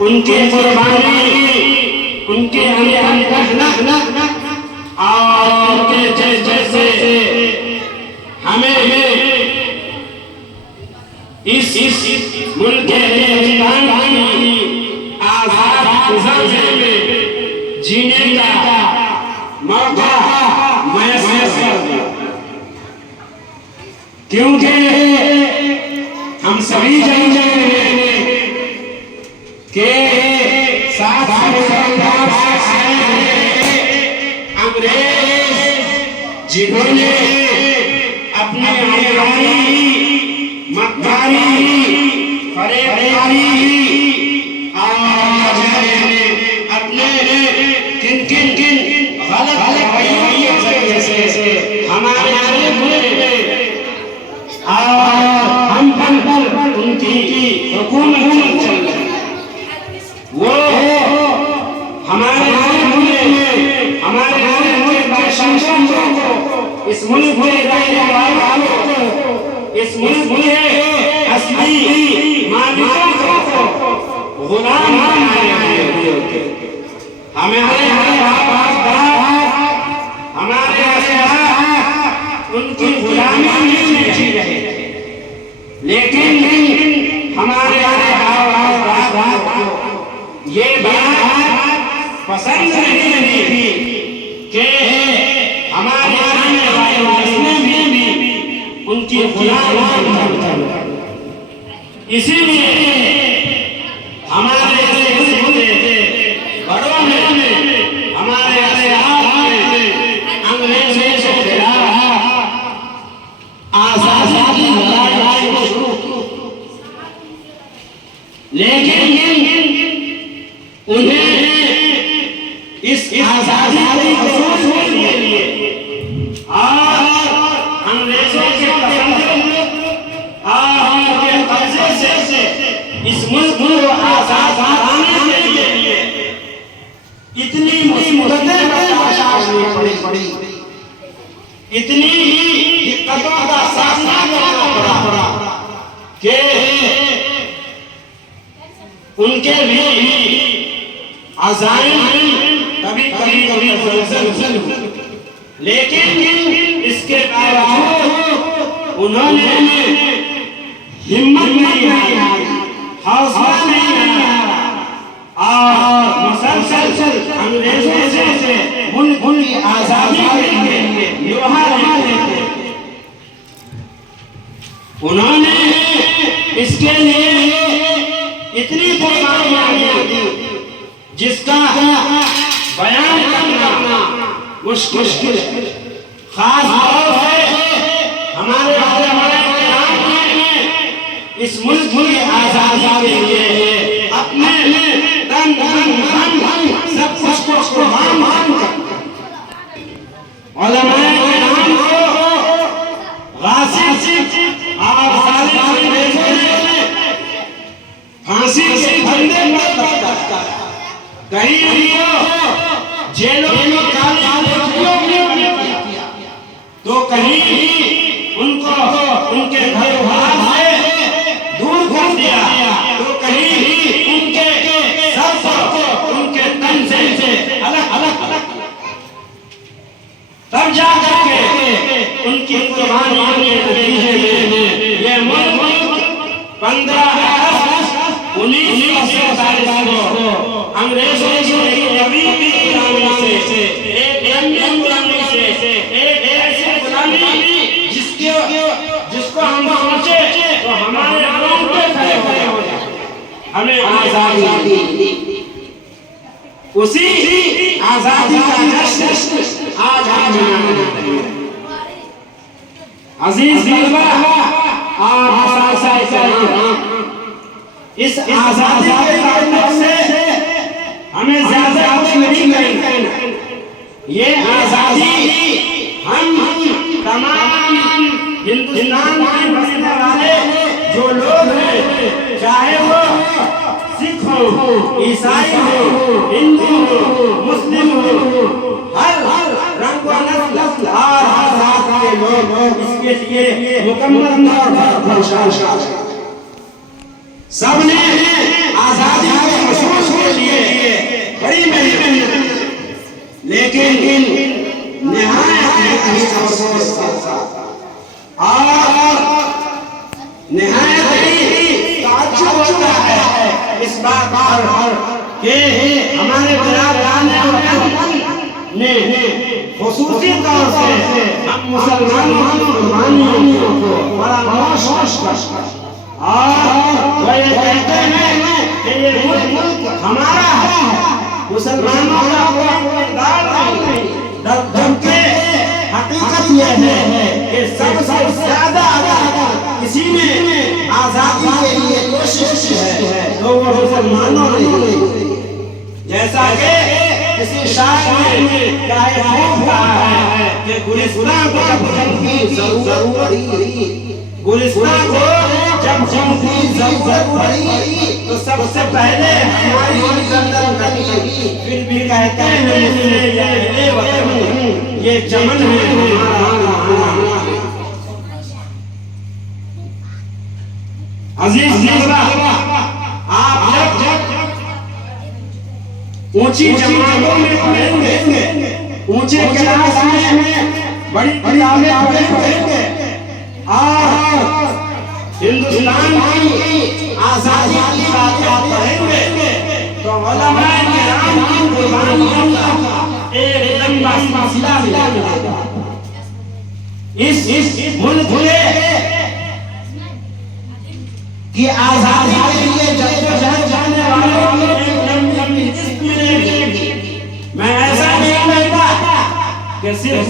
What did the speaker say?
उनकी कुर्बानी, उनके अंदर और उनके जैसे हमें इस मुल्क के आजाद में जीने का मौका मैसर कर दिया, क्योंकि हम सभी जानते हैं कि साथ अंग्रेज जिन्होंने अपनी मक्कारी फरेबकारी और अपने किन गलत रवैयों से हमारे मुल्क में और हम पर उनकी हुकूमत चल रही, वो हमारे मुल्क के शासकों को, इस मुल्क के रहने वालों को, इस मुल्क के असली मालिकों को गुलाम बनाए हुए, हमारे उनकी गुलामी नहीं जी रहे, लेकिन हमारे ये बात पसंद नहीं थी कि हमारे आने वाले में भी उनकी गुलाम, इसीलिए हमारे बड़ों ने हमारे अंग्रेजों से आजादी लड़ाई को शुरू की, लेकिन उन्हें इस आजादी को छोड़ने के लिए और अंग्रेजों के कब्जे से इस मुल्क को आजाद कराने के लिए इतनी मुसीबतें बर्दाश्त पड़ी, इतनी दिक्कतों का सामना करना पड़ा कि उनके भी अज़ाइम कभी मुसलसल, लेकिन इसके बावजूद उन्होंने हिम्मत नहीं हारी, हौसला नहीं हारा और मुसलसल अंग्रेजों से मुल्क की आजादी के लिए लोहा लेते। उन्होंने इसके लिए इतनी कुर्बानियां दी जिसका बयान करना मुश्किल है। खास तौर से हमारे इस मुल्क की आजादी के लिए अपने तन सब कुछ को कुर्बान कर उलमाए किराम को गासिब और फांसी के फंदे पर लटका, कहीं जेलों में तो कहीं उनको उनके घर से दूर कर दिया, तो कहीं उनके सर को उनके तन से अलग तब जाकर के उनकी कुर्बानियों के नतीजे में ये मुल्क 15 अगस्त 1947 को अंग्रेजों की अभी गुलामी से एक ऐसी गुलामी जिसको हम सोचे तो हमारे रोंगटे खड़े हो जाए, हमें आजादी दी। उसी आजादी का जश्न आज हम मनाते हैं। अजीज इस आजादी के ताल्लुक से हमें ज्यादा कुछ नहीं कहना, ये आजादी हम तमाम हिंदुस्तान में बसने वाले जो लोग हैं, चाहे वो सिख हो, ईसाई हो, हिंदू हो, मुस्लिम हो, हर रंग व नस्ल और हर जात के लोग इसके लिए मुकम्मल तौर पर सबने आजादी के बात पर कि हमारे बिरादरान ने खुसूसी तौर से हम मुसलमानों की कुर्बानियों को बड़ा महसूस करते हैं और वो ये कहते हैं कि ये मुल्क हमारा है, मुसलमानों का कोई किरदार नहीं। जबकि हकीकत ये है कि सबसे ज्यादा किसी ने आजादी के लिए कोशिश की है तो वो मुसलमानों ने, जैसा कि किसी शायर ने चाहे खूब कहा है कि गुलिस्तान को जब जंगी जरूरत पड़ी, गुलिस्तान को जब जंगी जरूरत पड़ी तो सबसे पहले हमारी गर्दन कटी लगी। फिर भी कहते हैं ये वतन ये चमन है हमारा। अजीज नज़रा, आप जब ऊंची जमातों में पढ़ेंगे, ऊंचे क्लास में बड़ी किताबें पढ़ेंगे और हिंदुस्तान की आजादी की बातें पढ़ेंगे तो उलमाए किराम की कुर्बानियों का एक लंबा सिलसिला मिलेगा। इस मुल्क की आजादी के लिए जद्दोजहद जाने वालों को एक लंबी लिस्ट मिलेगी। मैं ऐसा नहीं कहता कि सिर्फ